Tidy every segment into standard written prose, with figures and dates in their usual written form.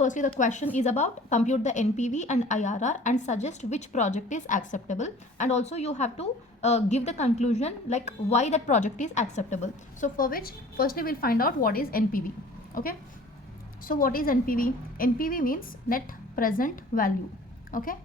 firstly the question is about compute the NPV and IRR and suggest which project is acceptable, and also you have to give the conclusion like why that project is acceptable. So for which firstly we'll find out what is NPV. Okay, so what is NPV? NPV means net present value. Okay,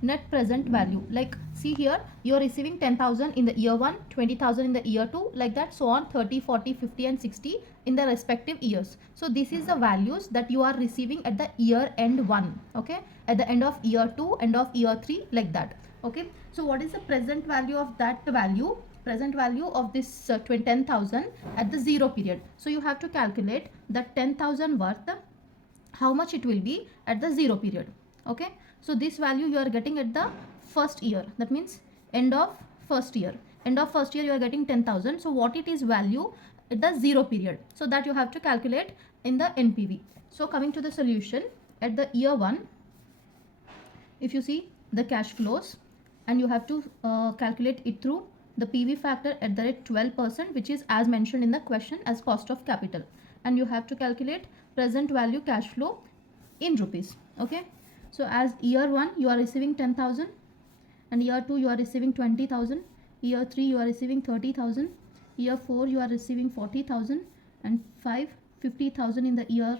net present value. Like see here, you are receiving 10,000 in the year 1, 20,000 in the year 2, like that, so on, 30, 40, 50 and 60 in the respective years. So this is the values that you are receiving at the year end 1. Okay, at the end of year 2, end of year 3, like that. Okay, so what is the present value of that value? Present value of this 10,000 at the 0 period. So you have to calculate that 10,000 worth, how much it will be at the 0 period. Okay, so this value you are getting at the first year, that means end of first year. End of first year you are getting 10,000. So what it is value at the 0 period, so that you have to calculate in the NPV. So coming to the solution, at the year 1, if you see the cash flows, and you have to calculate it through the PV factor at the rate 12%, which is as mentioned in the question as cost of capital, and you have to calculate present value cash flow in rupees. Okay, so as year 1 you are receiving 10,000, and year 2 you are receiving 20,000, year 3 you are receiving 30,000, year 4 you are receiving 40,000, and 50,000 in the year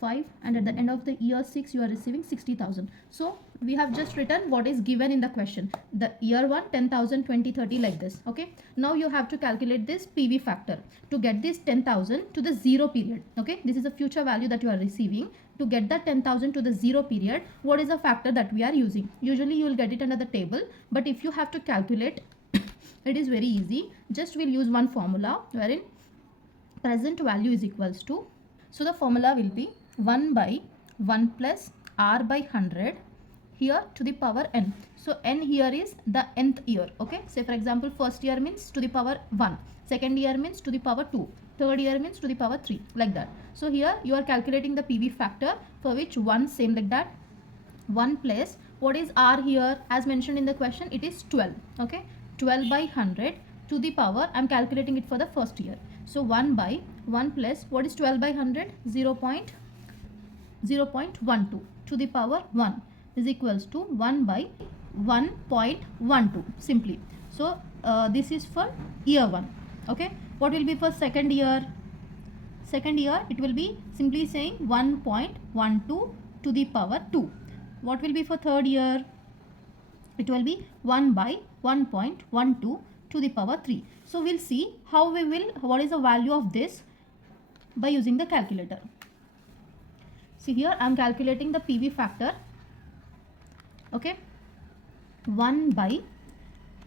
5, and at the end of the year 6 you are receiving 60,000. So we have just written what is given in the question. The year 1 10,000, 20, 30, like this. Okay, now you have to calculate this PV factor to get this 10,000 to the 0 period. Okay, this is the future value that you are receiving. To get that 10,000 to the 0 period, what is the factor that we are using? Usually you will get it under the table, but if you have to calculate it is very easy. Just we'll use one formula wherein present value is equals to, so the formula will be 1 by 1 plus R by 100 here to the power n. So n here is the nth year. Okay, say for example first year means to the power 1, second year means to the power 2, third year means to the power 3, like that. So here you are calculating the PV factor, for which 1 same like that, 1 plus what is R here as mentioned in the question, it is 12. Okay, 12 by 100 to the power, I am calculating it for the first year. So 1 by 1 plus what is 12 by 100, 0.12 to the power 1 is equals to 1 by 1.12 simply. So this is for year 1. Okay, what will be for second year? Second year it will be simply saying 1.12 to the power 2. What will be for third year? It will be 1 by 1.12 to the power 3. So we'll see how we will, what is the value of this by using the calculator. See here I am calculating the PV factor. Okay, 1 by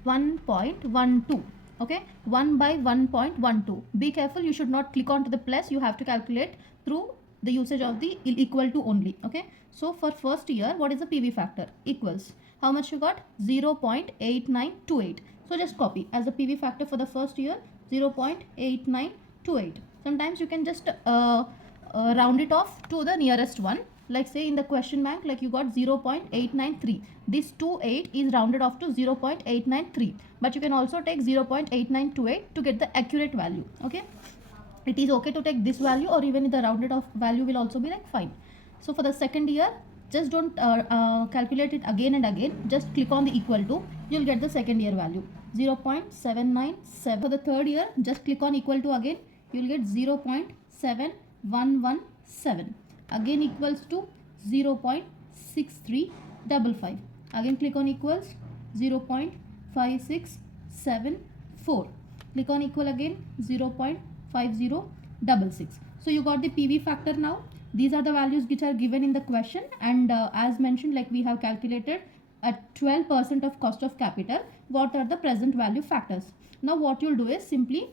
1.12. Okay, 1 by 1.12. Be careful, you should not click on to the plus, you have to calculate through the usage of the equal to only. Okay, so for first year what is the PV factor? Equals, how much you got? 0.8928. So just copy as the PV factor for the first year, 0.8928. Sometimes you can just round it off to the nearest one. Like say in the question bank, like you got 0.893. This 28 is rounded off to 0.893. But you can also take 0.8928 to get the accurate value. Okay, it is okay to take this value, or even the rounded off value will also be like fine. So for the second year, just don't calculate it again and again. Just click on the equal to. You'll get the second year value 0.797. For the third year, just click on equal to again. You'll get 0.7117. Again equals to 0.6355. Again click on equals 0.5674. Click on equal again 0.5066. So you got the PV factor now. These are the values which are given in the question, and as mentioned, like we have calculated at 12% of cost of capital, what are the present value factors. Now what you'll do is simply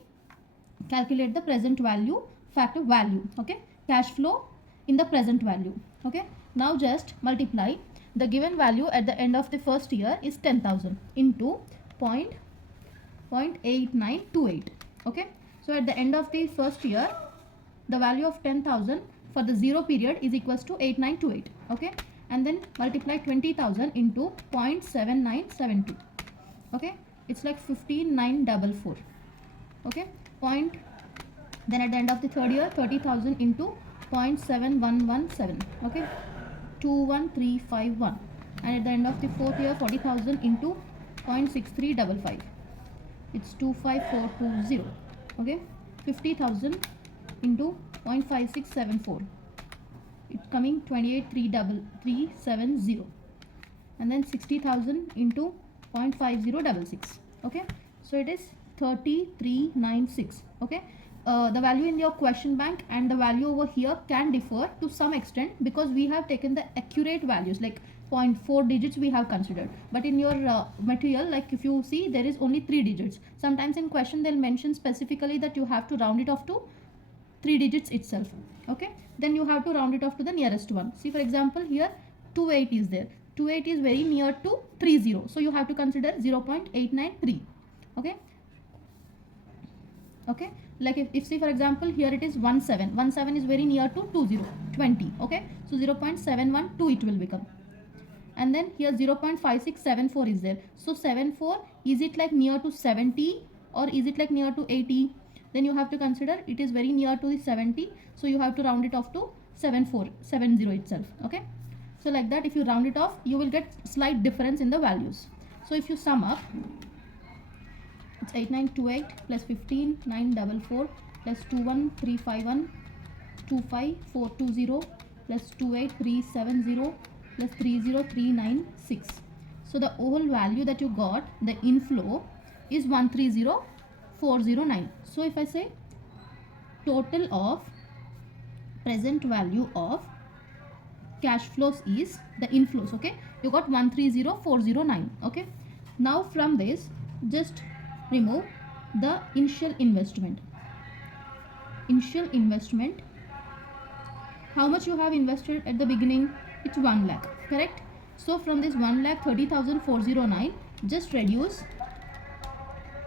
calculate the present value factor value. Okay, cash flow in the present value. Okay, now just multiply the given value at the end of the first year is 10,000 into 0.8928. Okay, so at the end of the first year, the value of 10,000 for the 0 period is equals to 8928. Okay, and then multiply 20,000 into 0.7972. Okay, it's like 15,944. Okay, then at the end of the third year, 30,000 into 0.7117, okay, 21351, and at the end of the fourth year 40,000 into 0.6355, it's 25420, okay. 50,000 into 0.5674, it's coming 28,370, and then 60,000 into 0.5066, okay. So it is 3396, okay. The value in your question bank and the value over here can differ to some extent because we have taken the accurate values, like 0.4 digits we have considered, but in your material, like if you see, there is only 3 digits. Sometimes in question they'll mention specifically that you have to round it off to 3 digits itself, okay. Then you have to round it off to the nearest one. See, for example, here 28 is there. 28 is very near to 30, so you have to consider 0.893, okay. Okay, like if see, for example, here it is 17 is very near to 20, okay. So 0.712 it will become, and then here 0.5674 is there. So 74, is it like near to 70 or is it like near to 80? Then you have to consider it is very near to the 70, so you have to round it off to 7470 itself, okay. So like that, if you round it off, you will get slight difference in the values. So if you sum up, it's 8928 plus 15 944 plus 21351 25420 plus 28370 plus 30396. So the whole value that you got, the inflow, is 130409. So if I say total of present value of cash flows is the inflows, okay, you got 130409, okay. Now from this, just remove the initial investment. How much you have invested at the beginning? It's 1 lakh, correct. So from this 1,30,409, just reduce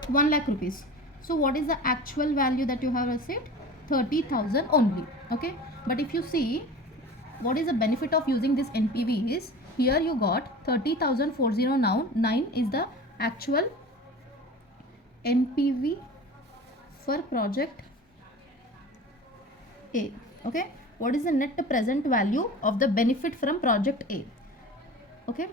1 lakh rupees. So what is the actual value that you have received? 30,000 only, okay. But if you see, what is the benefit of using this NPV is, here you got 30,409 is the actual NPV for project A, okay. What is the net present value of the benefit from project A, okay.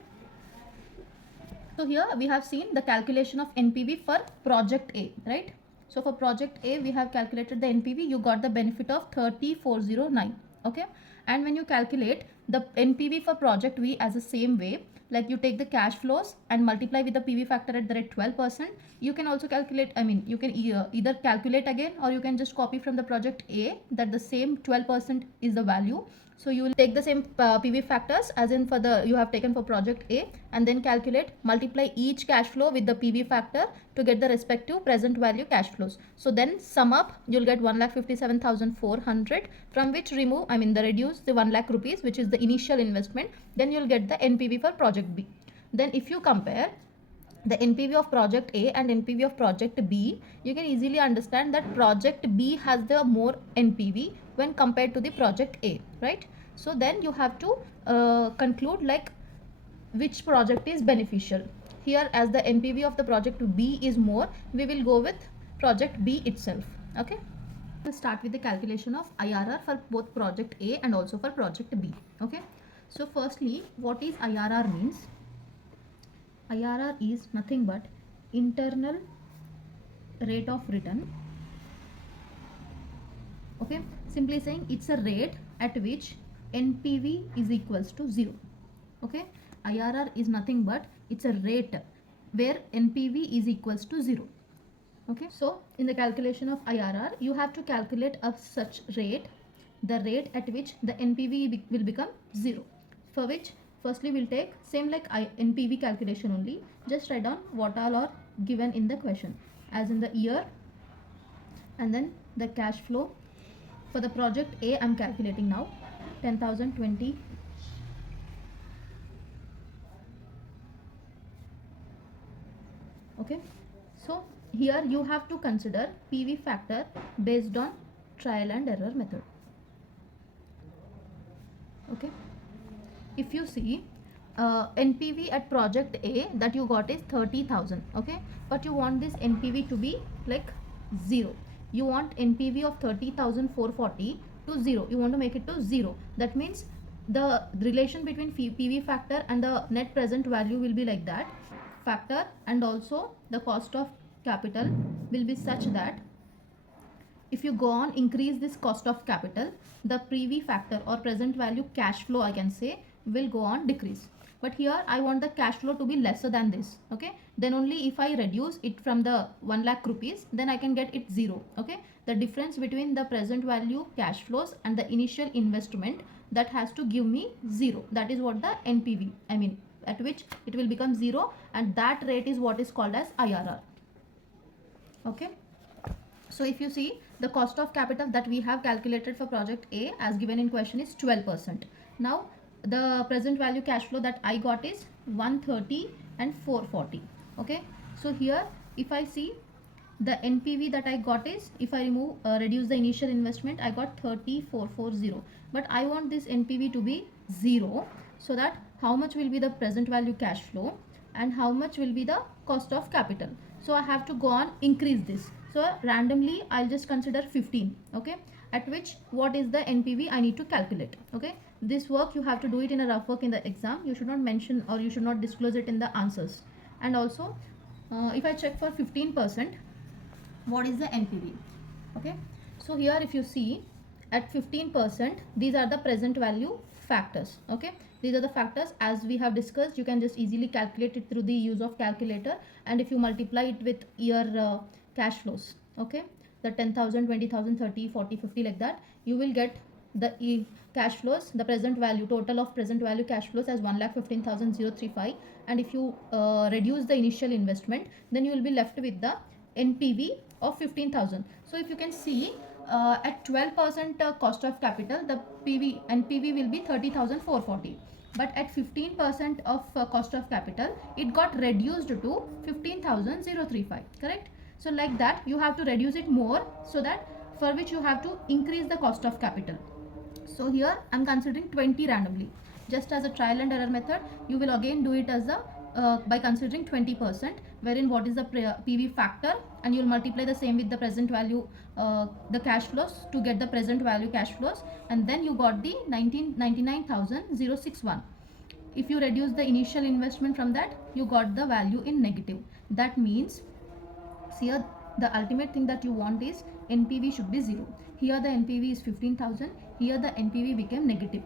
So here we have seen the calculation of NPV for project A, right. So for project A, we have calculated the NPV, you got the benefit of 30,409, okay. And when you calculate the NPV for project B as the same way, like you take the cash flows and multiply with the PV factor at the rate 12%. You can also calculate, you can either calculate again, or you can just copy from the project A that the same 12% is the value. So you will take the same PV factors as in for the you have taken for project A, and then calculate, multiply each cash flow with the PV factor to get the respective present value cash flows. So then sum up, you'll get 1,57,400, from which remove, the reduce the 1 lakh rupees, which is the initial investment. Then you'll get the NPV for project B. Then if you compare the NPV of project A and NPV of project B, you can easily understand that project B has the more NPV when compared to the project A, right. So then you have to conclude like which project is beneficial. Here, as the NPV of the project B is more, we will go with project B itself, okay. We'll start with the calculation of IRR for both project A and also for project B, okay. So firstly, what is IRR means? IRR is nothing but internal rate of return, okay. Simply saying, it's a rate at which NPV is equals to 0, okay. IRR is nothing but it's a rate where NPV is equals to 0, okay. So in the calculation of IRR, you have to calculate a such rate, the rate at which the NPV will become 0, for which firstly we'll take same like NPV calculation only. Just write down what all are given in the question, as in the year, and then the cash flow. For the project A, I'm calculating now 10,020, okay. So here you have to consider PV factor based on trial and error method, okay. If you see NPV at project A that you got is 30,000, okay, but you want this NPV to be like 0. You want NPV of 30,440 to 0. You want to make it to 0. That means the relation between PV factor and the net present value will be like that. Factor and also the cost of capital will be such that if you go on increase this cost of capital, the PV factor or present value cash flow, I can say, will go on decrease. But here I want the cash flow to be lesser than this. Okay, then only if I reduce it from the 1 lakh rupees, then I can get it 0. Okay, the difference between the present value cash flows and the initial investment, that has to give me 0. That is what the NPV, I mean, at which it will become 0, and that rate is what is called as IRR. Okay, so if you see, the cost of capital that we have calculated for project A as given in question is 12%. Now the present value cash flow that I got is 130 and 440. Okay, so here if I see, the NPV that I got is, if I reduce the initial investment, I got 30440. But I want this NPV to be 0, so that how much will be the present value cash flow and how much will be the cost of capital. So I have to go on increase this. So randomly I'll just consider 15. Okay, at which what is the NPV I need to calculate. Okay, this work you have to do it in a rough work in the exam. You should not mention or you should not disclose it in the answers. And also if I check for 15%, what is the NPV? Okay, so here if you see, at 15%, these are the present value factors. Okay, these are the factors as we have discussed. You can just easily calculate it through the use of calculator, and if you multiply it with your cash flows, okay, the 10,000, 20,000, 30, 40, 50, like that, you will get the cash flows, the present value, total of present value cash flows as 1,15,035. And if you reduce the initial investment, then you will be left with the NPV of 15,000. So if you can see, at 12% cost of capital, the NPV will be 30,440. But at 15% of cost of capital, it got reduced to 15,035. Correct? So like that, you have to reduce it more, so that for which you have to increase the cost of capital. So here I'm considering 20 randomly. Just as a trial and error method, you will again do it as a by considering 20%, wherein what is the PV factor, and you will multiply the same with the present value, the cash flows, to get the present value cash flows, and then you got the 99,061. If you reduce the initial investment from that, you got the value in negative. That means, here the ultimate thing that you want is NPV should be 0. Here the NPV is 15,000. Here the NPV became negative.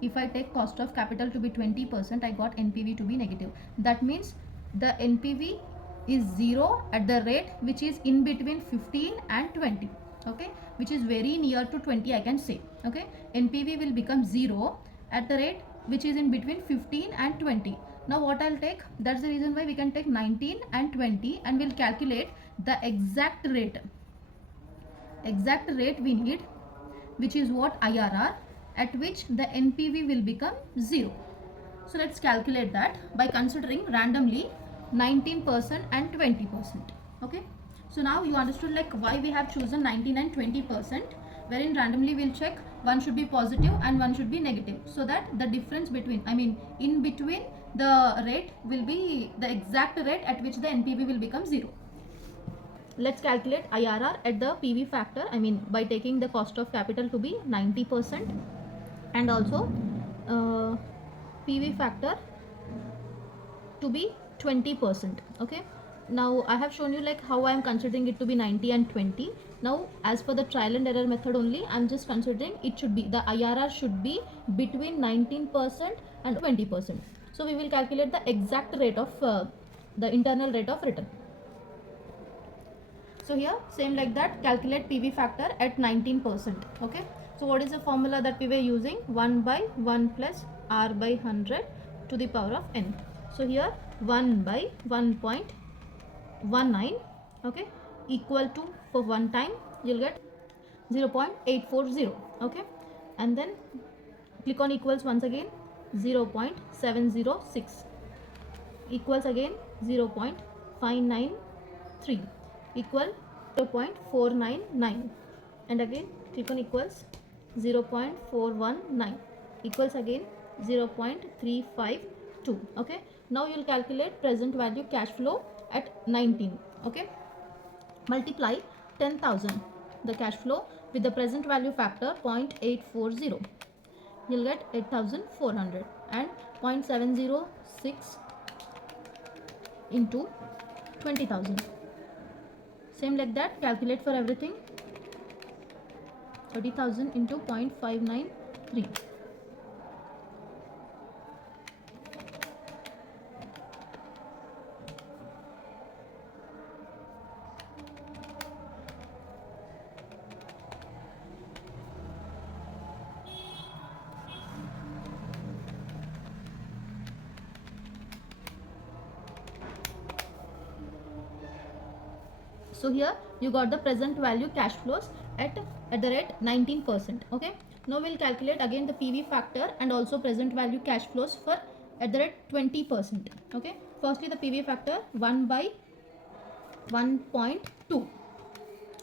If I take cost of capital to be 20%, I got NPV to be negative. That means the NPV is 0 at the rate which is in between 15 and 20. Okay, which is very near to 20, I can say. Okay, NPV will become 0 at the rate which is in between 15 and 20. Now what I'll take, that's the reason why we can take 19 and 20, and we'll calculate the exact rate we need, which is what IRR, at which the NPV will become 0. So let's calculate that by considering randomly 19% and 20%. Okay, so now you understood like why we have chosen 19 and 20%, wherein randomly we'll check one should be positive and one should be negative, so that the difference between, I mean in between, the rate will be the exact rate at which the NPV will become 0. Let's calculate IRR at the PV factor, I mean by taking the cost of capital to be 90%, and also PV factor to be 20%. Okay, now I have shown you like how I am considering it to be 90 and 20. Now as per the trial and error method only, I am just considering it should be, the IRR should be between 19% and 20%. So we will calculate the exact rate of the internal rate of return. So here same like that, calculate PV factor at 19%. Okay, so what is the formula that we were using? 1 by 1 plus R by 100 to the power of n. So here 1 by 1.19, okay, equal to, for one time you'll get 0.840. Okay, and then click on equals once again, 0.706 equals again 0.593 equal 0.499, and again click on equals 0.419 equals again 0.352. Okay, now you'll calculate present value cash flow at 19. Okay, multiply 10,000 the cash flow with the present value factor 0.840. You'll get 8,400 and 0.706 into 20,000. Same like that, calculate for everything. 30,000 into 0.593. So here you got the present value cash flows at the rate 19%. Okay. Now we'll calculate again the PV factor and also present value cash flows for at the rate 20%. Okay. Firstly the PV factor 1 by 1.2.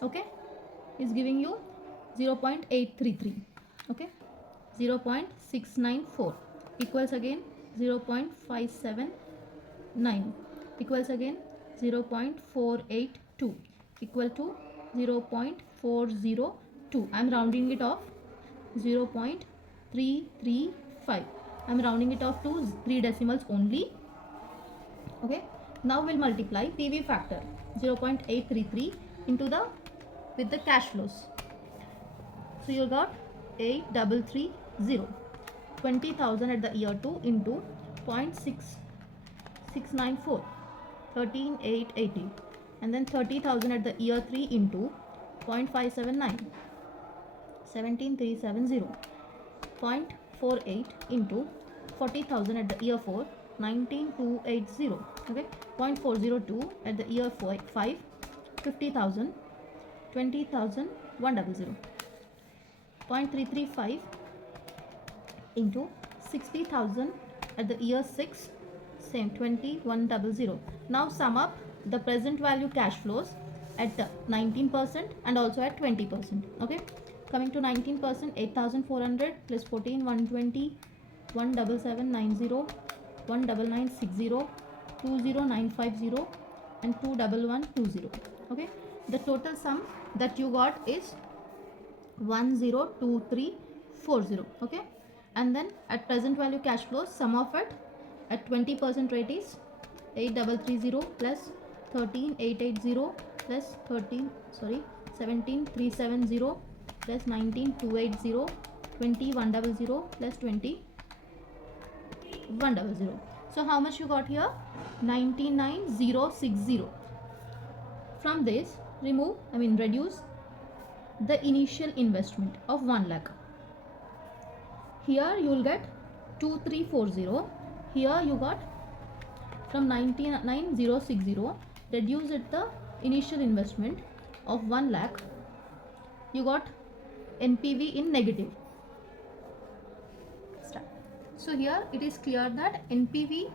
Okay, is giving you 0.833. Okay, 0.694 equals again 0.579 equals again 0.482 equal to 0.402. I'm rounding it off. 0.335. I'm rounding it off to 3 decimals only. Okay, now we'll multiply PV factor 0.833 into the with the cash flows. So you got 8330. 20,000 at the year 2 into 0.6694, 13,880, and then 30,000 at the year 3 into 0.579, 17,370, 0.48 into 40,000 at the year 4, 19,280. Okay, 0.402 at the year 5, 50,000, 20,000, 100. 0.335 into 60,000 at the year 6, same 2100. Now sum up the present value cash flows at 19% and also at 20%. Okay, coming to 19%, 8,400 plus 14, 120, 17790, 19960, 20950 and 21120. Okay, the total sum that you got is 102340. Okay, and then at present value cash flows, sum of it at 20% rate is 8330 plus 13880 plus 17370 plus 19280, 2100 plus 2100. So how much you got here? 99060. From this reduce the initial investment of 1 lakh. Here you will get 2340. Here you got from 99060, reduce it the initial investment of 1 lakh. You got NPV in negative. Start. So here it is clear that NPV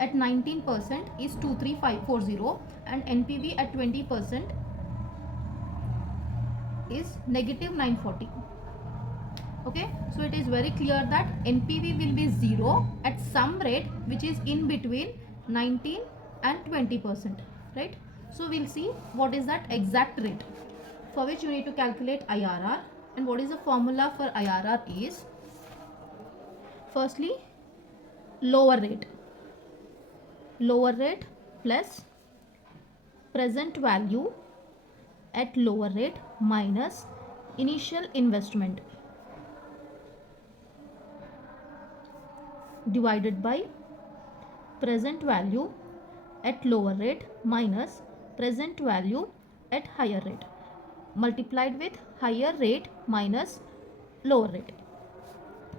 at 19% is 23540 and NPV at 20% is negative 940. Okay, so it is very clear that NPV will be 0 at some rate which is in between 19 and 20%, right? So we'll see what is that exact rate, for which you need to calculate IRR. And what is the formula for IRR is, firstly lower rate plus present value at lower rate minus initial investment divided by present value at lower rate minus present value at higher rate multiplied with higher rate minus lower rate.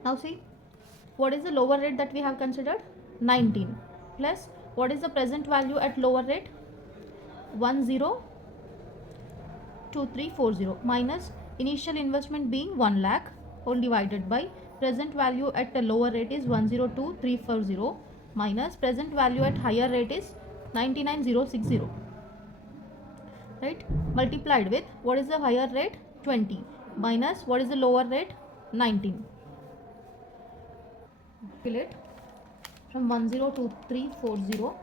Now see, what is the lower rate that we have considered? 19 plus what is the present value at lower rate? 102340 minus initial investment being 1 lakh whole divided by present value at the lower rate is 102340 minus present value at higher rate is 99060, right, multiplied with what is the higher rate? 20 minus what is the lower rate? 19. Calculate from 102340,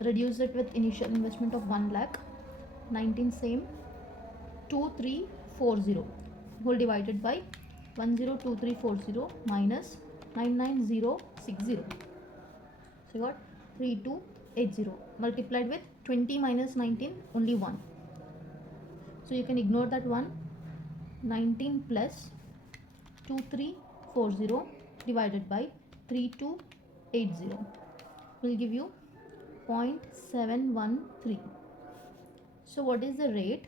reduce it with initial investment of 1 lakh, 19 same, 2340 40 whole divided by 102340 minus 99060. So you got 3280 multiplied with 20 minus 19, only 1. So you can ignore that one. 19 plus 2340 divided by 3280 will give you 0.713. So what is the rate?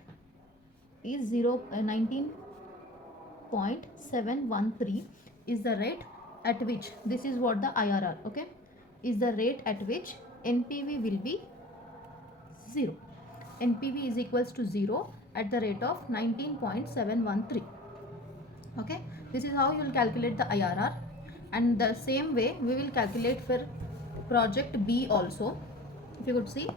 Is 19.713 is the rate at which, this is what the IRR, okay, is the rate at which NPV will be 0. NPV is equals to 0 at the rate of 19.713. Okay, this is how you will calculate the IRR, and the same way we will calculate for project B also. If you could see,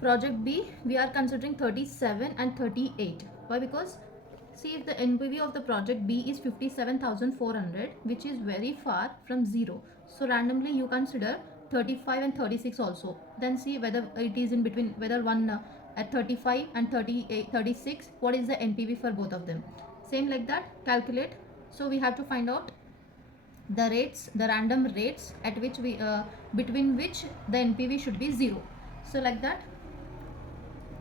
project B, we are considering 37 and 38. Why? Because see, if the NPV of the project B is 57,400, which is very far from 0, so randomly you consider 35 and 36 also. Then see whether it is in between, whether one at 35 and 38, 36, what is the NPV for both of them. Same like that, calculate. So we have to find out the rates, the random rates at which we between which the NPV should be 0. So like that,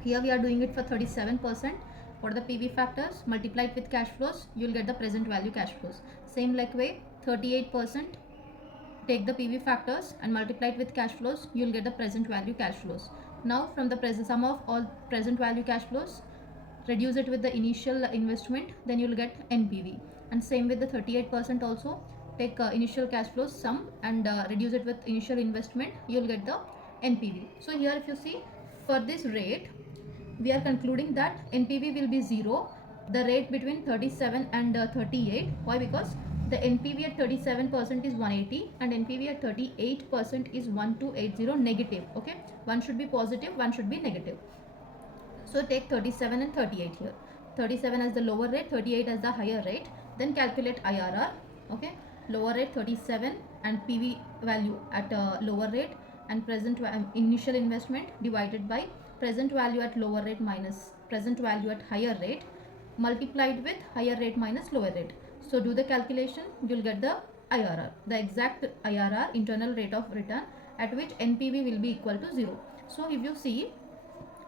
here we are doing it for 37%. What are the PV factors? Multiply it with cash flows, you will get the present value cash flows. Same like way, 38%, take the PV factors and multiply it with cash flows, you will get the present value cash flows. Now from the present sum of all present value cash flows, reduce it with the initial investment, then you will get NPV. And same with the 38% also, take initial cash flows sum and reduce it with initial investment, you will get the NPV. So here if you see, for this rate, we are concluding that NPV will be 0, the rate between 37 and 38. Why? Because the NPV at 37% is 180 and NPV at 38% is 1280 negative. Okay, one should be positive, one should be negative. So take 37 and 38 here. 37 as the lower rate, 38 as the higher rate. Then calculate IRR. Okay, lower rate 37 and PV value at lower rate and present initial investment divided by present value at lower rate minus present value at higher rate multiplied with higher rate minus lower rate. So do the calculation, you will get the IRR, the exact IRR, internal rate of return, at which NPV will be equal to 0. So if you see,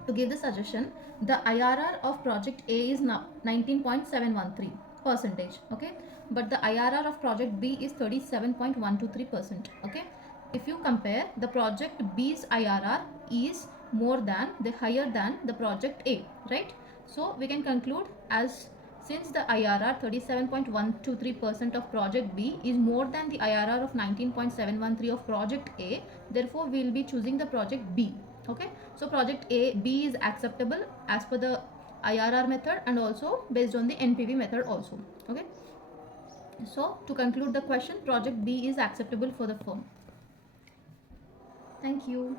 to give the suggestion, the IRR of project A is now 19.713 percentage, okay, but the IRR of project B is 37.123%. okay. If you compare, the project B's IRR is more than, the higher than the project A, right? So we can conclude, as since the IRR 37.123% of project B is more than the IRR of 19.713 of project A, therefore we will be choosing the project B. Okay, so project B is acceptable as per the IRR method and also based on the NPV method also. Okay, so to conclude the question, project B is acceptable for the firm. Thank you.